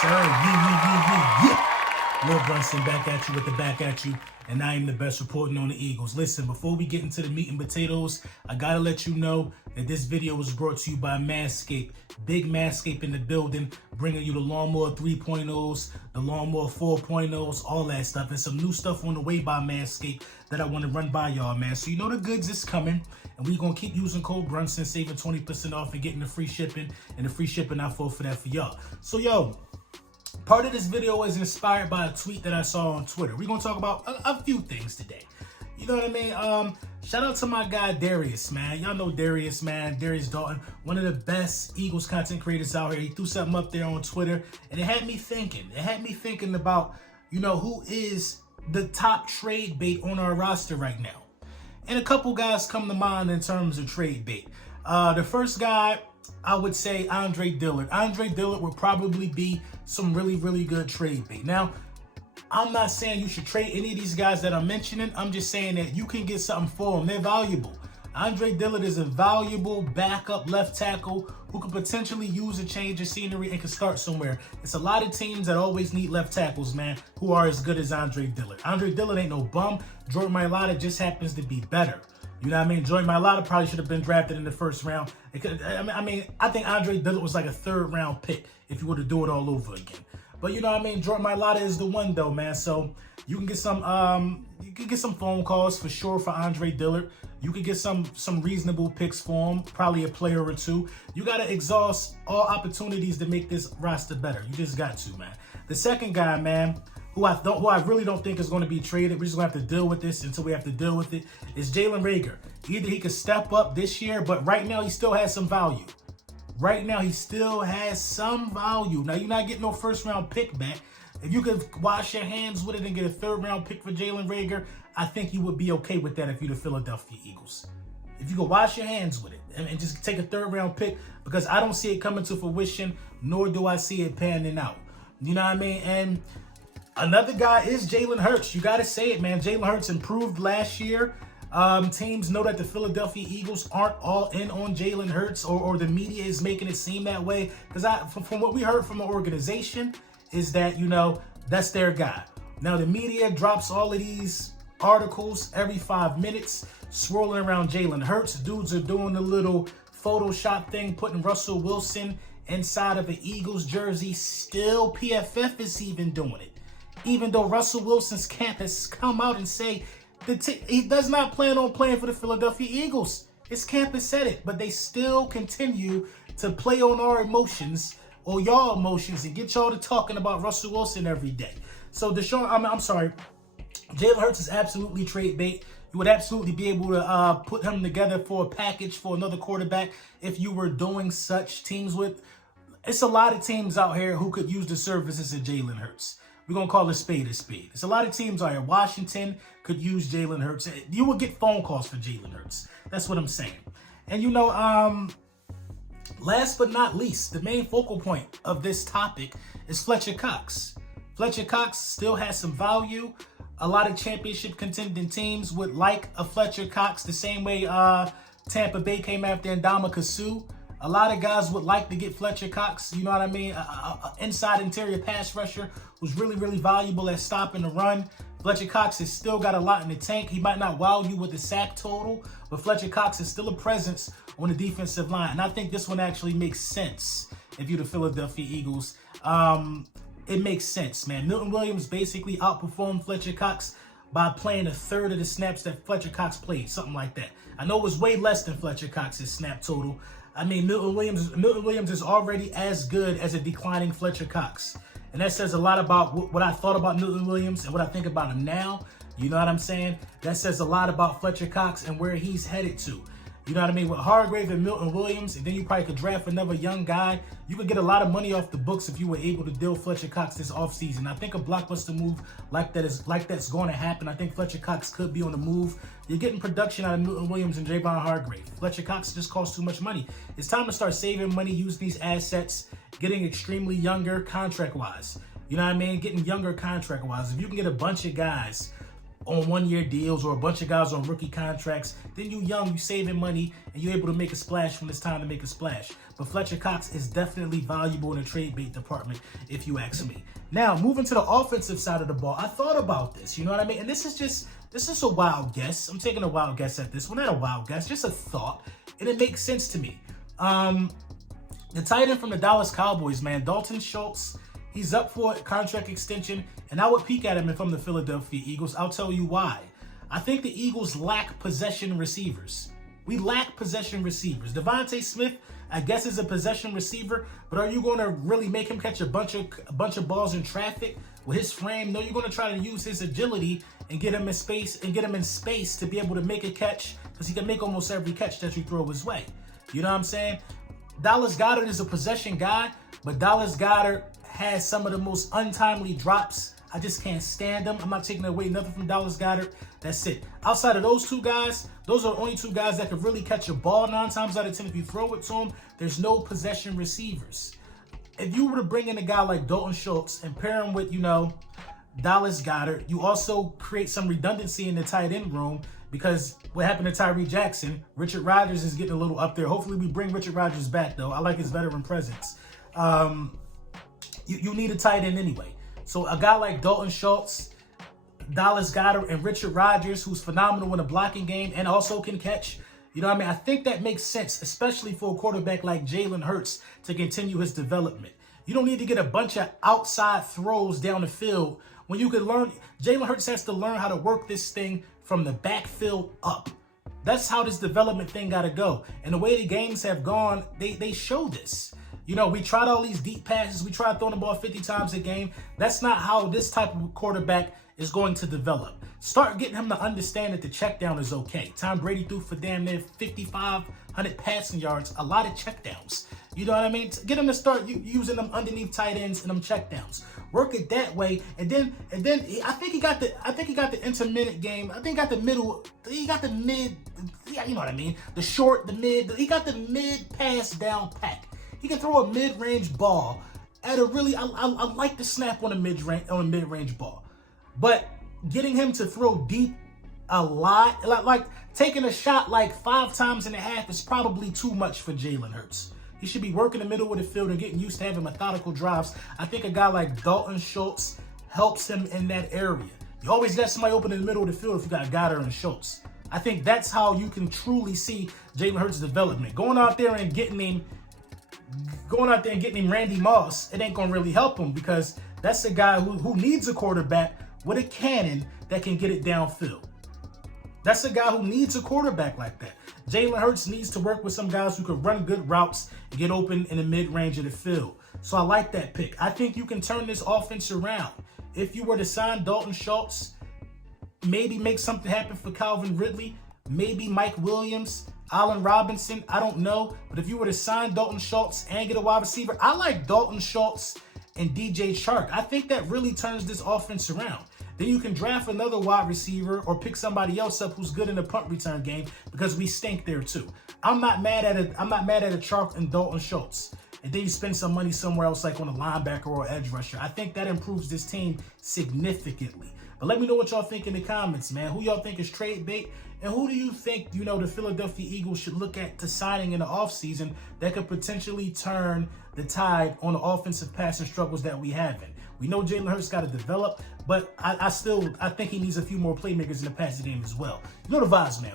sir. Yeah. Lil Brunson back at you with the back at you, and I am the best reporting on the Eagles. Listen, before we get into the meat and potatoes, I gotta let you know that this video was brought to you by Manscaped. Big Manscaped in the building, bringing you the Lawnmower 3.0s, the Lawnmower 4.0s, all that stuff, and some new stuff on the way by Manscaped that I want to run by y'all, man. So you know the goods is coming, and we're gonna keep using code Brunson, saving 20% off and getting the free shipping, and the free shipping I for that for y'all. So yo, part of this video is inspired by a tweet that I saw on Twitter. We're going to talk about a few things today. You know what I mean? Shout out to my guy, Darius, man. Y'all know Darius, man. Darius Dalton, one of the best Eagles content creators out here. He threw something up there on Twitter, and it had me thinking. It had me thinking about, you know, who is the top trade bait on our roster right now. And a couple guys come to mind in terms of trade bait. The first guy, I would say Andre Dillard. Andre Dillard would probably be some really, really good trade bait. Now, I'm not saying you should trade any of these guys that I'm mentioning. I'm just saying that you can get something for them. They're valuable. Andre Dillard is a valuable backup left tackle who could potentially use a change of scenery and can start somewhere. It's a lot of teams that always need left tackles, man, who are as good as Andre Dillard. Andre Dillard ain't no bum. Jordan Mailata just happens to be better. You know what I mean? Jordan Mailata probably should have been drafted in the first round. I think Andre Dillard was like a third-round pick if you were to do it all over again. But you know what I mean? Jordan Mailata is the one, though, man. So you can get some phone calls for sure for Andre Dillard. You could get some reasonable picks for him, probably a player or two. You got to exhaust all opportunities to make this roster better. You just got to, man. The second guy, man, who I really don't think is going to be traded, we're just going to have to deal with this until we have to deal with it, is Jalen Reagor. Either he could step up this year, but right now he still has some value. Right now he still has some value. Now you're not getting no first-round pick back. If you could wash your hands with it and get a third-round pick for Jalen Reagor, I think you would be okay with that if you're the Philadelphia Eagles. If you could wash your hands with it and just take a third-round pick, because I don't see it coming to fruition, nor do I see it panning out. You know what I mean? And another guy is Jalen Hurts. You got to say it, man. Jalen Hurts improved last year. Teams know that the Philadelphia Eagles aren't all in on Jalen Hurts, or the media is making it seem that way. Because from what we heard from the organization is that, you know, that's their guy. Now, the media drops all of these articles every 5 minutes, swirling around Jalen Hurts. Dudes are doing a little Photoshop thing, putting Russell Wilson inside of an Eagles jersey. Still, PFF is even doing it. Even though Russell Wilson's camp has come out and say he does not plan on playing for the Philadelphia Eagles. His camp has said it, but they still continue to play on our emotions or y'all emotions and get y'all to talking about Russell Wilson every day. So I'm sorry, Jalen Hurts is absolutely trade bait. You would absolutely be able to put him together for a package for another quarterback if you were doing such teams with. It's a lot of teams out here who could use the services of Jalen Hurts. We're going to call it spade a spade. There's a lot of teams out here. Washington could use Jalen Hurts. You will get phone calls for Jalen Hurts. That's what I'm saying. And, you know, last but not least, the main focal point of this topic is Fletcher Cox. Fletcher Cox still has some value. A lot of championship contending teams would like a Fletcher Cox the same way Tampa Bay came after Ndamukong Suh. A lot of guys would like to get Fletcher Cox, you know what I mean? A inside interior pass rusher who's really, really valuable at stopping the run. Fletcher Cox has still got a lot in the tank. He might not wow you with the sack total, but Fletcher Cox is still a presence on the defensive line. And I think this one actually makes sense if you're the Philadelphia Eagles. It makes sense, man. Milton Williams basically outperformed Fletcher Cox by playing a third of the snaps that Fletcher Cox played, something like that. I know it was way less than Fletcher Cox's snap total. I mean, Milton Williams is already as good as a declining Fletcher Cox. And that says a lot about what I thought about Milton Williams and what I think about him now. You know what I'm saying? That says a lot about Fletcher Cox and where he's headed to. You know what I mean? With Hargrave and Milton Williams, and then you probably could draft another young guy. You could get a lot of money off the books if you were able to deal Fletcher Cox this offseason. I think a blockbuster move like that's going to happen. I think Fletcher Cox could be on the move. You're getting production out of Milton Williams and Javon Hargrave. Fletcher Cox just costs too much money. It's time to start saving money, using these assets, getting extremely younger contract-wise. You know what I mean? Getting younger contract-wise. If you can get a bunch of guys on one-year deals or a bunch of guys on rookie contracts. Then you young, you saving money, and you're able to make a splash when it's time to make a splash. But Fletcher Cox is definitely valuable in the trade bait department, if you ask me. Now, moving to the offensive side of the ball, I thought about this, you know what I mean? And this is a wild guess. I'm taking a wild guess at this. Well, not a wild guess, just a thought. And it makes sense to me. The tight end from the Dallas Cowboys, man, Dalton Schultz, he's up for a contract extension, and I would peek at him if I'm the Philadelphia Eagles. I'll tell you why. I think the Eagles lack possession receivers. We lack possession receivers. Devontae Smith, I guess, is a possession receiver, but are you going to really make him catch a bunch of balls in traffic with his frame? No, you're going to try to use his agility and get him in space to be able to make a catch, because he can make almost every catch that you throw his way. You know what I'm saying? Dallas Goedert is a possession guy, but Dallas Goedert has some of the most untimely drops. I just can't stand them. I'm not taking away nothing from Dallas Goedert. That's it. Outside of those two guys, those are the only two guys that could really catch a ball 9 times out of 10. If you throw it to them, there's no possession receivers. If you were to bring in a guy like Dalton Schultz and pair him with, Dallas Goedert, you also create some redundancy in the tight end room, because what happened to Tyree Jackson, Richard Rodgers is getting a little up there. Hopefully we bring Richard Rodgers back, though. I like his veteran presence. You need a tight end anyway. So a guy like Dalton Schultz, Dallas Goedert, and Richard Rodgers, who's phenomenal in the blocking game and also can catch, you know what I mean? I think that makes sense, especially for a quarterback like Jalen Hurts to continue his development. You don't need to get a bunch of outside throws down the field when you can learn. Jalen Hurts has to learn how to work this thing from the backfield up. That's how this development thing got to go. And the way the games have gone, they show this. We tried all these deep passes. We tried throwing the ball 50 times a game. That's not how this type of quarterback is going to develop. Start getting him to understand that the check down is okay. Tom Brady threw for damn near 5,500 passing yards, a lot of check downs. You know what I mean? Get him to start using them underneath tight ends and them check downs. Work it that way, and then I think he got the intermittent game. I think he got the middle. He got the mid. Yeah, you know what I mean? The short, the mid. He got the mid pass down pack. He can throw a mid-range ball at a really. I like the snap on a mid-range ball, but getting him to throw deep a lot, like taking a shot like 5 times and a half, is probably too much for Jalen Hurts. He should be working the middle of the field and getting used to having methodical drives. I think a guy like Dalton Schultz helps him in that area. You always got somebody open in the middle of the field if you got Goedert and Schultz. I think that's how you can truly see Jalen Hurts' development. Going out there and getting him Randy Moss, it ain't gonna really help him, because that's a guy who needs a quarterback with a cannon that can get it downfield. That's a guy who needs a quarterback like that. Jalen Hurts needs to work with some guys who can run good routes and get open in the mid-range of the field. So I like that pick. I think you can turn this offense around. If you were to sign Dalton Schultz, maybe make something happen for Calvin Ridley, maybe Mike Williams, Allen Robinson, I don't know. But if you were to sign Dalton Schultz and get a wide receiver, I like Dalton Schultz and DJ Chark. I think that really turns this offense around. Then you can draft another wide receiver or pick somebody else up who's good in the punt return game, because we stink there too. I'm not mad at a Chark and Dalton Schultz. And then you spend some money somewhere else, like on a linebacker or edge rusher. I think that improves this team significantly. But let me know what y'all think in the comments, man. Who y'all think is trade bait? And who do you think, the Philadelphia Eagles should look at to signing in the offseason that could potentially turn the tide on the offensive passing struggles that we have in? We know Jalen Hurts got to develop, but I think he needs a few more playmakers in the passing game as well. You know the vibes, man.